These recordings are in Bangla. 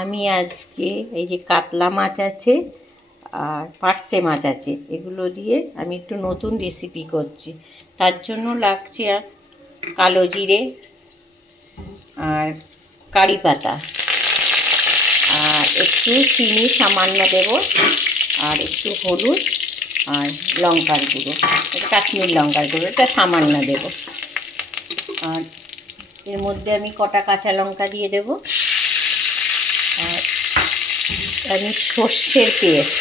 আমি আজকে এই যে কাতলা মাছ আছে আর পার্শে মাছ আছে, এগুলো দিয়ে আমি একটু নতুন রেসিপি করছি। তার জন্য লাগছে আর কালো জিরে আর কারি পাতা আর একটু চিনি সামান্য দেব, আর একটু হলুদ আর লঙ্কার গুঁড়ো, এটা কাশ্মীর লঙ্কার গুঁড়ো, এটা সামান্য দেব। আর এর মধ্যে আমি কটা কাঁচা লঙ্কা দিয়ে দেব। আর আমি সর্ষের পেস্ট,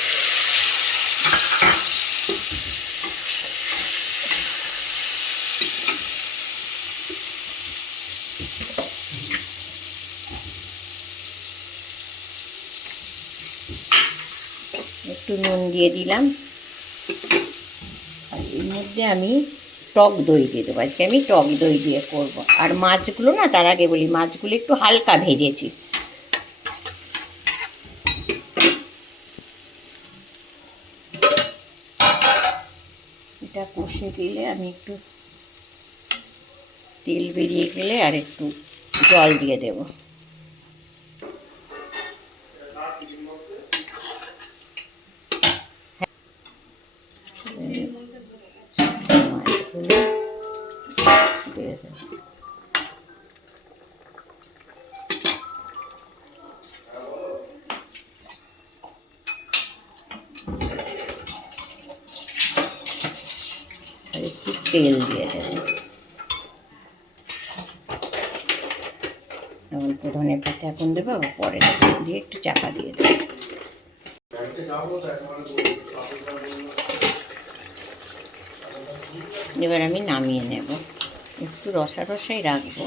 একটু নুন দিয়ে দিলাম। আর এর মধ্যে আমি টক দই দিয়ে দেবো। আজকে আমি টক দই দিয়ে করব। আর মাছগুলো না, তার আগে বলি, মাছগুলো একটু হালকা ভেজেছি। এটা কষে দিলে আমি একটু তেল বেরিয়ে গেলে আর একটু জল দিয়ে দেব। একটু তেল দিয়ে দেবেন, অল্প ধনে পাতা এখন দেবো, আবার পরে দিয়ে একটু চাপা দিয়ে দেবো। এবার আমি নামিয়ে নেব, একটু রসা রসাই রাখবো।